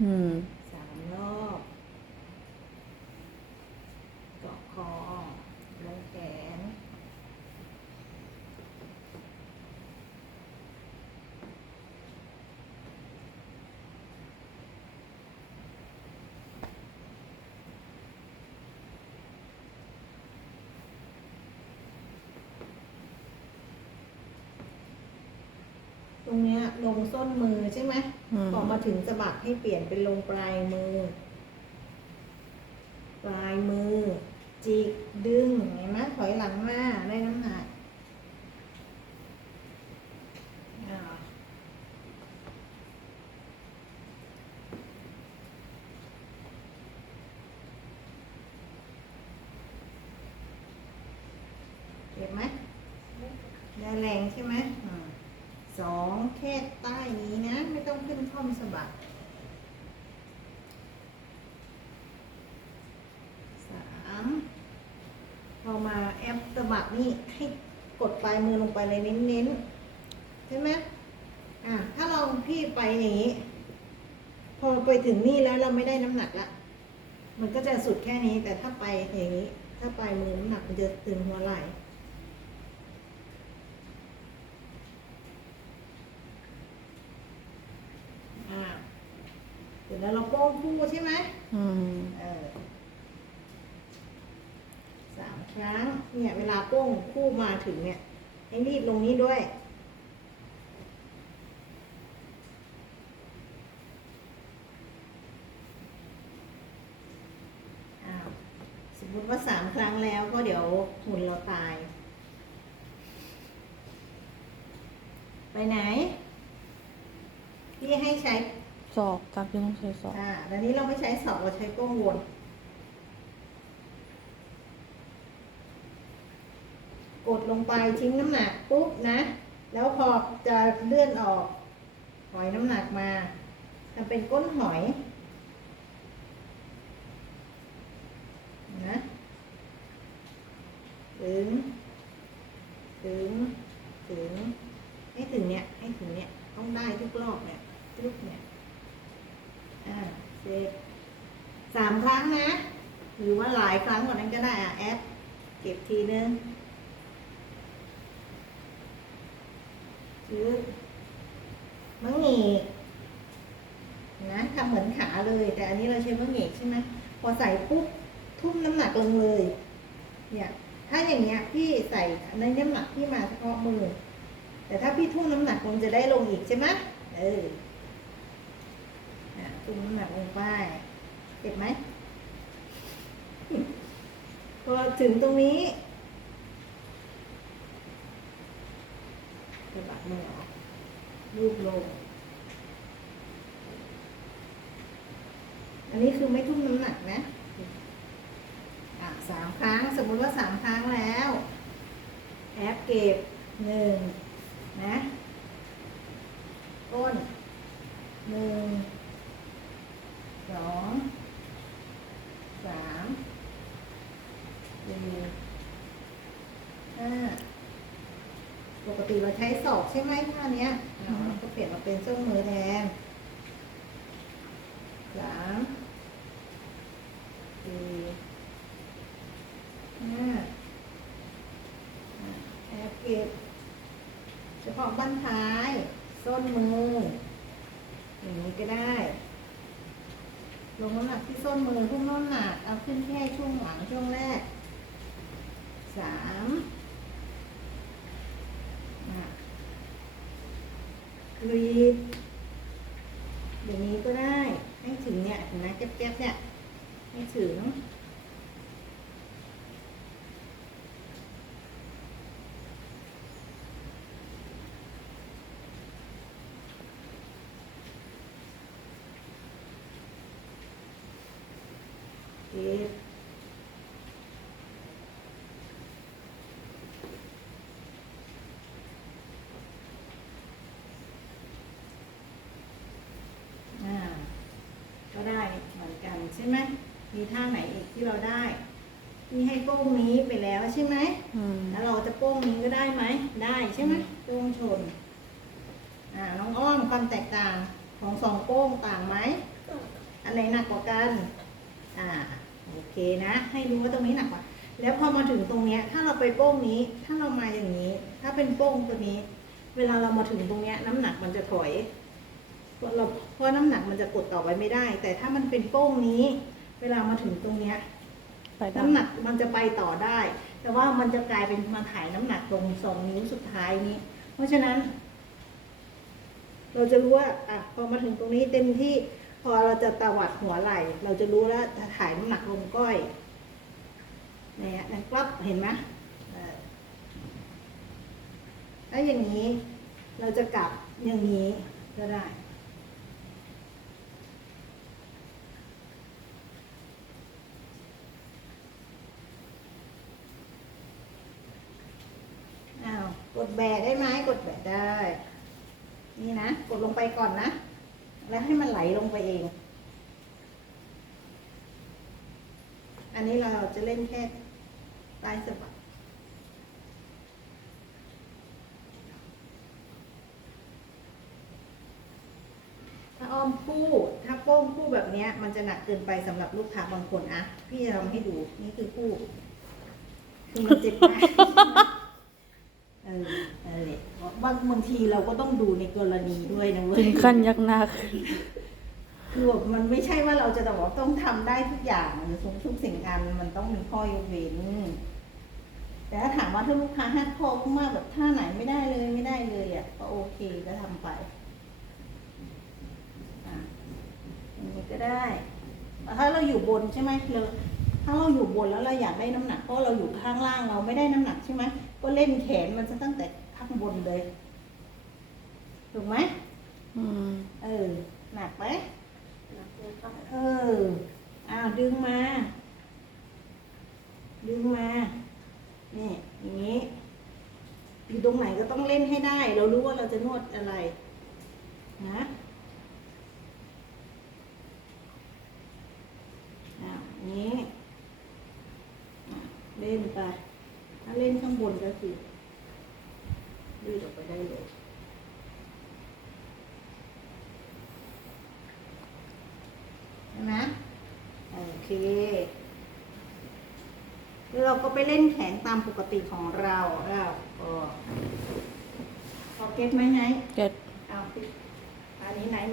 อืมสามรอบเกาะคอลงแขน ตรงเนี้ยลงส้นมือใช่ไหม พอมาถึงสะบักให้เปลี่ยนเป็นลงปลายมือ ปลายมือ จิกดึงเห็นไหมถอยหลังมาได้น้ำหนักเจ็บไหมได้แรงใช่ไหม สองแค่ใต้นี้นะ ไม่ต้องขึ้นท่อมสะบักสามพอมาแอปสะบักนี่ให้กดปลายมือลงไปเลยเน้นๆ ใช่ไหมอะถ้าเราพี่ไปอย่างนี้ พอไปถึงนี่แล้วเราไม่ได้น้ำหนักละ มันก็จะสุดแค่นี้แต่ถ้าไปอย่างนี้ ถ้าปลายมือน้ำหนักมันจะถึงหัวไหล่ อ่าเสร็จ แล้วเราโป้งคู่ใช่ไหมอืมเออสามครั้ง เนี่ย เวลาโป้งคู่มาถึงเนี่ยให้รีบลงนี้ด้วยอ้าวสมมติว่าสามครั้งแล้วก็เดี๋ยวหุ่นเราตาย ไปไหน พี่ให้ใช้ ศอกจับยังต้องใช้ศอกอ่าแล้วนี้เราไม่ใช้ศอกเราใช้ก้งวนกดลงไปทิ้งน้ำหนักปุ๊บนะ แล้วพอจะเลื่อนออกหอยน้ำหนักมาทำเป็นก้นหอยนะถึง ถึง ถึง ให้ถึงเนี่ยให้ถึงเนี่ยต้องได้ทุกรอบเนี่ยทุกเนี่ย เสร็จสามครั้งนะ หรือว่าหลายครั้งกว่านั้นก็ได้อะแอดเก็บทีนึงชือมะหงีกนะทำเหมือนขาเลย แต่อันนี้เราใช้มะหงีกใช่ไหมพอใส่ปุ๊บทุ่มน้ำหนักลงเลย เนี่ย ถ้าอย่างเงี้ยพี่ใส่ในน้ำหนักพี่มาเฉพาะมือ แต่ถ้าพี่ทุ่มน้ำหนักลงจะได้ลงอีกใช่ไหมเออ อะจุ่มน้ำหนักลงไปเจ็บไหม พอถึงตรงนี้กระบาดมือออกรูปลง อันนี้คือไม่ทุ่มน้ำหนักนะอะสามครั้ง สมมติว่าสามครั้งแล้ว แอปเก็บหนึ่งนะก้นหนึ่ง สองสามสี่ห้าปก ติเราใช้ศอกใช่ไหมท่าเนี้ยเราก็เปลี่ยนมาเป็นส้นมือแทนสามสี่ห้าอะแอบเก็บเฉพาะบั้นท้ายส้นมืออย่างนี้ก็ได้ลงน้ำหนักที่ส้นมือทุ่มน้ำหนักเอาขึ้นแค่ช่วงหลังช่วงแรกสามอะก รีดอย่างนี้ก็ได้ให้ถึงเนี่ยถึงนะแจ๊บๆเนี่ยให้ถึง เก็บอ่า ก็ได้เหมือนกันใช่ไหมมีท่าไหนอีกที่เราได้มีให้โป้งนี้ไปแล้วใช่ไหมอืมแล้วเราจะโป้งนี้ก็ได้ไหมได้ใช่ไหมโป้งชนอ่าน้องอ้อมความแตกต่างของสองโป้งต่างไหมต่อคอันไหนหนักกว่ากัน อ่าโอเคนะ ให้รู้ว่าตรงนี้หนักกว่า แล้วพอมาถึงตรงเนี้ย ถ้าเราไปโป้งนี้ ถ้าเรามาอย่างนี้ ถ้าเป็นโป้งตัวนี้ เวลาเรามาถึงตรงเนี้ย น้ำหนักมันจะถอย เพราะเราเพราะน้ำหนักมันจะกดต่อไปไม่ได้ แต่ถ้ามันเป็นโป้งนี้ เวลามาถึงตรงเนี้ยไปได้น้ำหนักมันจะไปต่อได้ แต่ว่ามันจะกลายเป็นมาถ่ายน้ำหนักตรงสองนิ้วสุดท้ายนี้ เพราะฉะนั้น เราจะรู้ว่าอะพอมาถึงตรงนี้เต็มที่พอเราจะตวัดหัวไหล่ เราจะรู้แล้วจะถ่ายน้ำหนักลงก้อยเนี่ยนะครับเห็นไหมเออถ้าอย่างนี้ เราจะกลับอย่างนี้ก็ได้ อ้าวก ดแบะได้ไหมกดแบะได้ นี่นะ กดลงไปก่อนนะ แล้วให้มันไหลลงไปเอง อันนี้เราจะเล่นแค่ใต้สะบักถ้าอ้อมคู่ ถ้าโป้งคู่แบบนี้มันจะหนักเกินไปสำหรับลูกค้าบางคนอะพี่จะทำให้ดู นี่คือคู่ คือมันเจ็บมาก เลยบางบางทีเราก็ต้องดูในกรณีด้วยนะเว้ยถึงขั้นยักหน้าขึ้นคือแบบมันไม่ใช่ว่าเราจะแต่ว่าต้องทำได้ทุกอย่างหรือทุกทุกสิ่งอันมันต้องมีข้อยกเว้นแต่ถ้าถามว่าถ้าลูกค้าฮัดคอมากๆแบบท่าไหนไม่ได้เลยไม่ได้เลยอะก็โอเคก็ทำไปอะอย่างนี้ก็ได้แต่ถ้าเราอยู่บนใช่ไหมเราถ้าเราอยู่บนแล้วเราอยากได้น้ำหนักเพราะเราอยู่ข้างล่างเราไม่ได้น้ำหนักใช่ไหมก็เล่นแขนมันจะตั้งแต่ ข้างบนเลย ถูกไหมอืมเออ หนักไหมเออ อ้าวดึงมา ดึงมา นี่อย่างนี้ อยู่ตรงไหนก็ต้องเล่นให้ได้ เรารู้ว่าเราจะนวดอะไร นะอ้าวอย่างนี้อะเล่นไป ถ้าเล่นข้างบนก็คือยืด ออกไปได้เลยใช่ไหมโอเค แล้วเราก็ไปเล่นแขนตามปกติของเราอ้าวพอพอเก็ตไหมไงเก็ตอ้าวอันนี้ไหน